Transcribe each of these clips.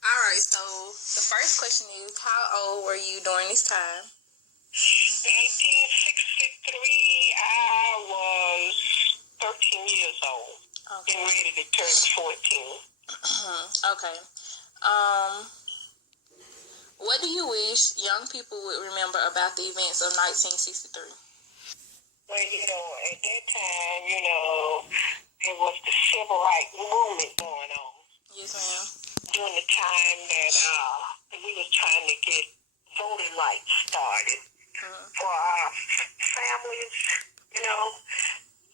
All right. So the first question is, how old were you during this time? 1963, I was 13 years old. Okay. Getting ready to turn 14. Okay. What do you wish young people would remember about the events of 1963? Well, at that time, it was the civil rights movement going on. Yes, ma'am. During the time that we was trying to get voting rights started for our families,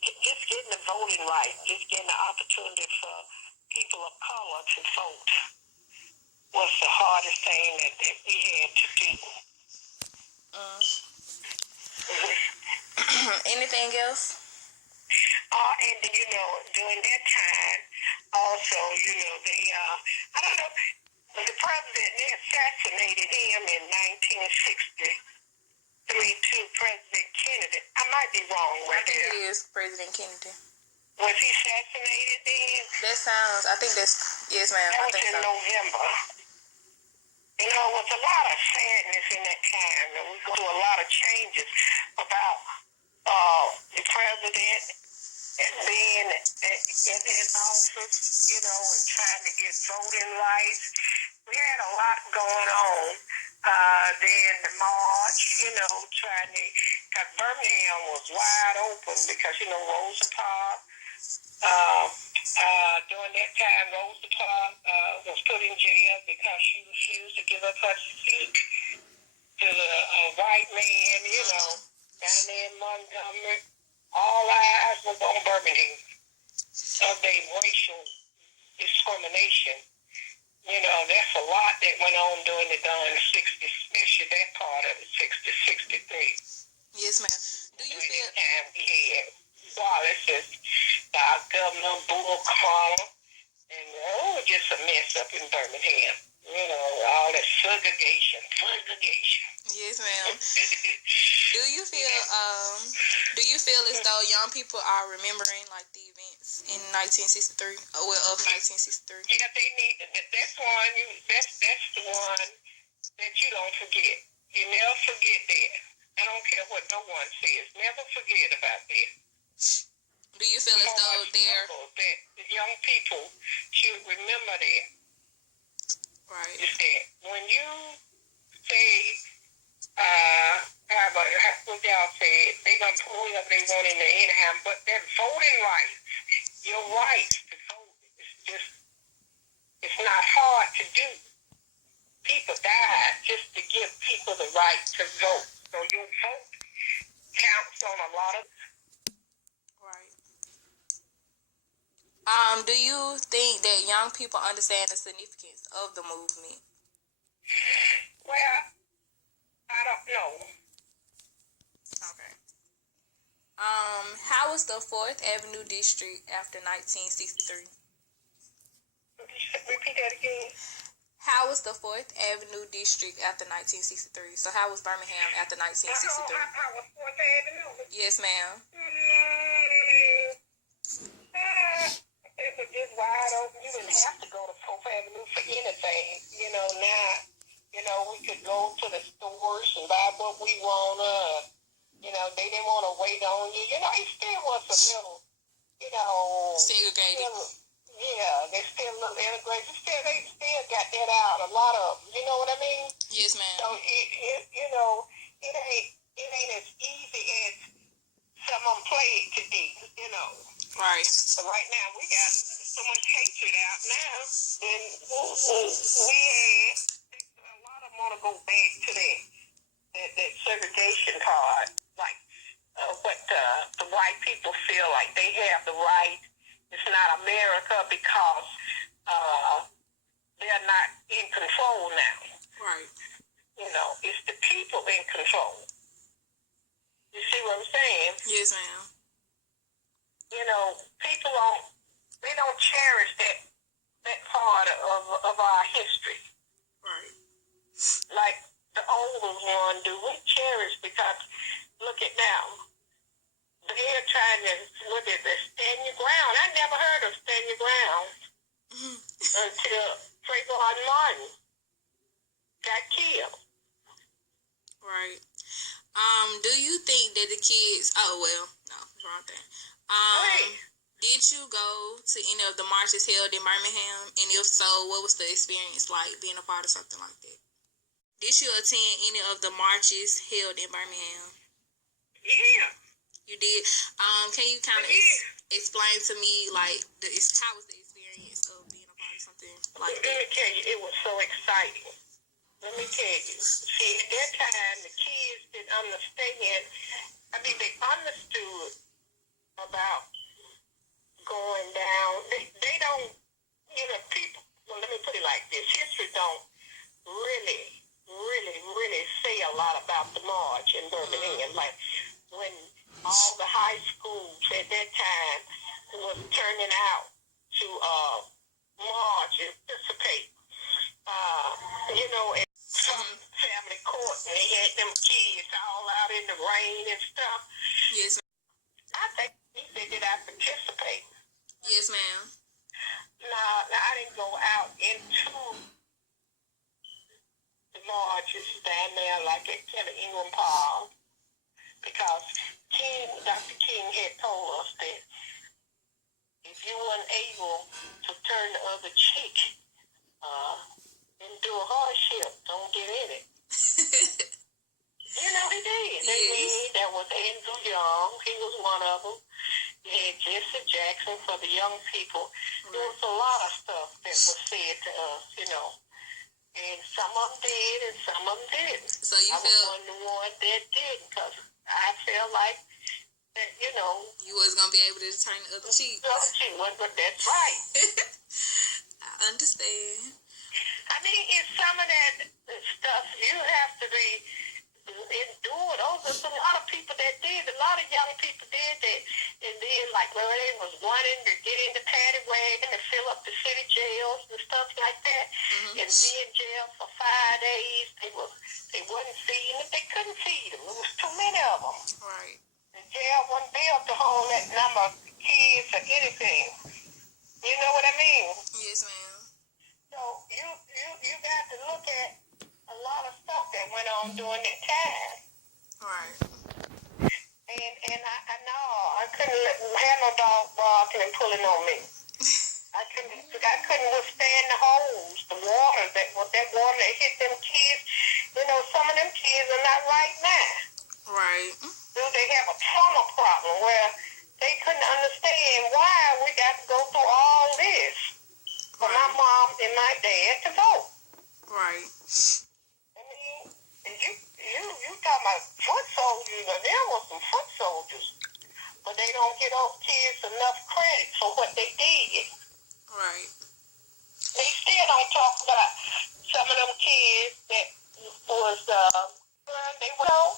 just getting the voting rights, just getting the opportunity for people of color to vote was the hardest thing that we had to do. Anything else? And during that time, also, they, I don't know, the president, they assassinated him in 1963 to President Kennedy. I might be wrong I right think there. it is President Kennedy. Was he assassinated then? Yes, ma'am. That I was think in so. November. It was a lot of sadness in that time, and we go through a lot of changes about the president and being in his office, and trying to get voting rights. We had a lot going on. Then the march, trying to, because Birmingham was wide open because, Rosa Parks. During that time, Rosa Parks was put in jail because she refused to give up her seat to the white man, down there in Montgomery. All eyes was on Birmingham of their racial discrimination. That's a lot that went on during the 60s, especially that part of it, 63. Yes, ma'am. Do you feel... And we had Wallace, our governor, Bull Connor, and just a mess up in Birmingham. All that segregation. Yes, ma'am. Do you feel as though young people are remembering like the events in 1963, of 1963? Yeah, they need. That's one. That's the one that you don't forget. You never forget that. I don't care what no one says. Never forget about that. Do you feel as though that the young people should remember that? Right. Is that when you say, what y'all said, they're going to pull whoever they want in there anyhow, but that voting rights, your right to vote, it's not hard to do. People died just to give people the right to vote. So your vote counts on a lot of... Right. Do you think that young people understand the significance of the movement? Well, I don't know. Okay. How was the 4th Avenue District after 1963? Repeat that again. How was the 4th Avenue District after 1963? So how was Birmingham after 1963? How was 4th Avenue? Yes, ma'am. It was just wide open. You didn't have to go to 4th Avenue for anything. Now, we could go to the stores and buy what we want. They didn't want to wait on you. It still was a little, segregated. They still a little integrated. They still got that out. A lot of them. You know what I mean? Yes, ma'am. So it ain't as easy as some of them play it to be. Right. So right now we got so much hatred out now, and we had a lot of them want to go back to that segregation part, like what the white people feel like they have the right. It's not America because they're not in control now. Right. It's the people in control. You see what I'm saying? Yes, ma'am. People don't cherish that part of our history. Right. Like the older one do. We cherish because look at now. They're trying to look at the stand your ground. I never heard of stand your ground until Trayvon Martin got killed. Right. Do you think that the kids? Oh well, no, wrong thing. Did you go to any of the marches held in Birmingham? And if so, what was the experience like being a part of something like that? Did you attend any of the marches held in Birmingham? Yeah. You did. Can you kind of explain to me like how was the experience of being a part of something like that? Let me tell you, it was so exciting. Let me tell you. See, at that time, the kids didn't understand. I mean, they understood about going down. They don't, people, well, let me put it like this. History don't really say a lot about the march in Birmingham. Like, when all the high schools at that time was turning out to march and participate. At some family court, and they had them kids all out in the rain and stuff. Yes, I think they did I participate. Yes, ma'am. Now, I didn't go out into the marches down there like at Kelly Ingram Park because Dr. King had told us that if you weren't able to turn the other cheek, endure hardship, don't get in it. He did. Yes. That was Andrew Young. He was one of them. You had Jesse Jackson for the young people. There was a lot of stuff that was said to us, And some of them did and some of them didn't. So you I was one of the ones that didn't because I felt like that, you wasn't going to be able to turn the other cheek. But that's right. I understand. I mean, in some of that stuff, you have to be endured. There's a lot of people that did. A lot of young people did that. And then, like, when they was wanting to get in the paddy wagon and fill up the city jails and stuff like that, and be in jail for 5 days, they wasn't feeding them. They couldn't feed them. There was too many of them. Right. The jail wasn't built to hold that number of kids or anything. You know what I mean? Yes, ma'am. So you got to look at a lot of stuff that went on during that time. Right. And I know I couldn't have no dog barking and pulling on me. I couldn't withstand the holes, the water that water that hit them kids. Some of them kids are not right now. Right. They have a trauma problem where they couldn't understand why we got to go through all this for my mom and my dad to vote. Right. I mean, you talking about foot soldiers, and there were some foot soldiers, but they don't get those kids enough credit for what they did. Right. They still don't talk about some of them kids that was they were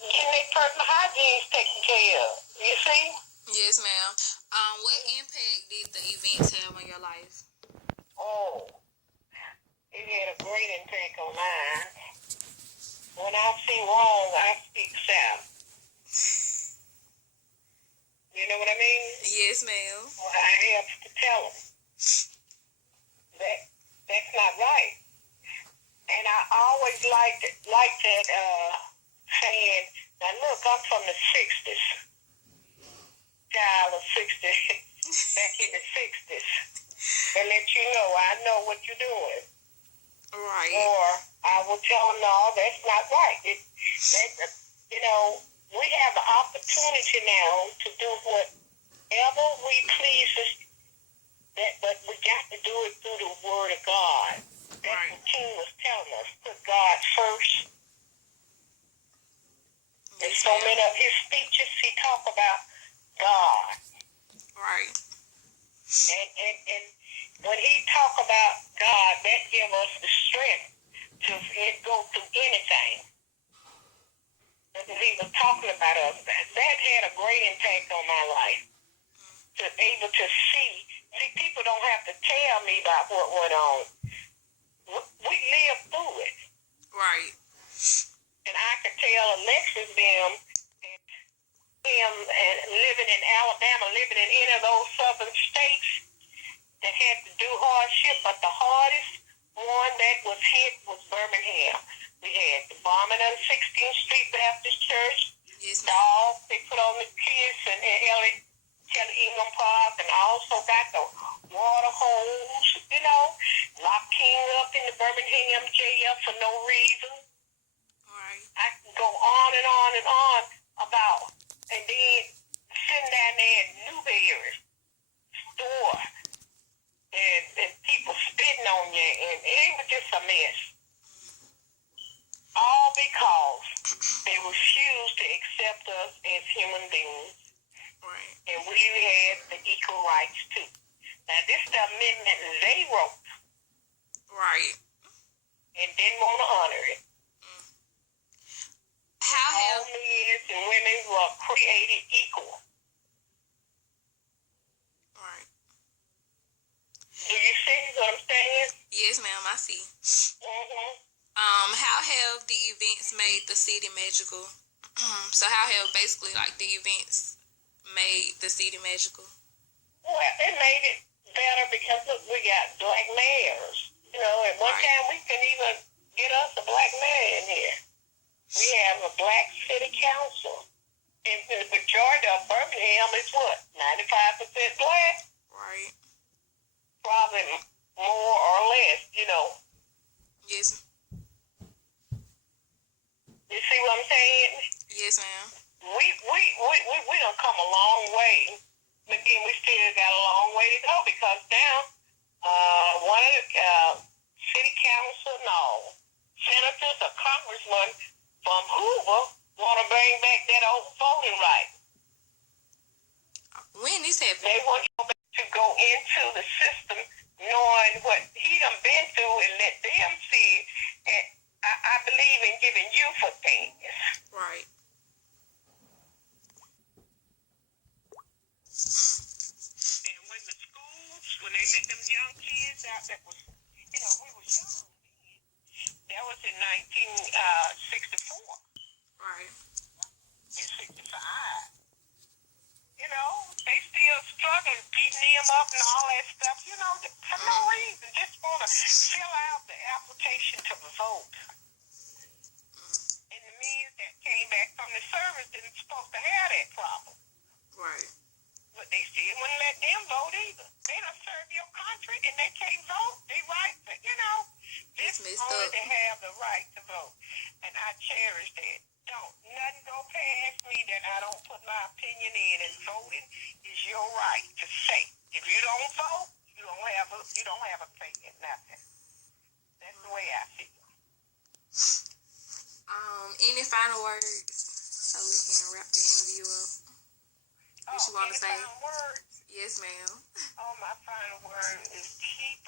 getting their personal hygiene taken care of. You see? Yes, ma'am. What impact did the events have on your life? Oh, it had a great impact on mine. When I see wrong, I speak south. You know what I mean? Yes, ma'am. Well, I have to tell them that's not right. And I always liked that saying, now look, I'm from the 60s. Child of 60s, back in the 60s. And let you know, I know what you're doing. Right. Or I will tell them, no, that's not right. We have the opportunity now to do whatever we please, but we got to do it through the Word of God. That's what King was telling us. Put God first. In so many of his speeches, he talked about God. Right. And when he talk about God, that gives us the strength to go through anything. And he was talking about us. That had a great impact on my life. To be able to see, people don't have to tell me about what went on. We lived through it. Right. And I could tell Alexis them and him and living in Alabama, living in any of those southern states, that had to do hardship, but the hardest one that was hit was Birmingham. We had the bombing of the 16th Street Baptist Church, Yes, the all they put on the kids and Kelly Ingham Park, and also got the water hose, locked King up in the Birmingham jail for no reason. Right. I can go on and on and on about, and then sitting down there at Newberry store, and people spitting on you, and it was just a mess. All because they refused to accept us as human beings. Right. And we had the equal rights too. Now this is the amendment they wrote. Right. And didn't want to honor it. How all men and women were created equal. Right. Do you see what I'm saying? Yes, ma'am, I see. Mm-hmm. How have the events made the city magical? So how have basically like the events made the city magical? Well, it made it better because look, we got black mayors. At one time we couldn't even get us a black mayor in here. We have a black city council. And the majority of Birmingham is what? 95% black? Right. Probably more or less, Yes. You see what I'm saying? Yes, ma'am. We done come a long way. But then we still got a long way to go because now one of the city council, senators or congressmen from Hoover want to bring back that old voting right. When this happened? They want to go into the system knowing what he done been through and let them see it. And I believe in giving you for things. Right. And when the schools, when they let them young kids out that was, we was young. That was in 1964. Right. In 65. They still struggling, beating them up and all that stuff, for no reason. Just want to fill out the application to vote. And the men that came back from the service didn't supposed to have that problem. Right. But they still wouldn't let them vote either. They don't serve your country and they can't vote. They right, this messed only up. to have the right to vote. And I cherish that. Nothing go past me that I don't put my opinion in, and voting is your right to say. If you don't vote, you don't have a say in nothing. That's the way I feel. Any final words so we can wrap the interview up? What you want to say? Final words? Yes, ma'am. My final word is keep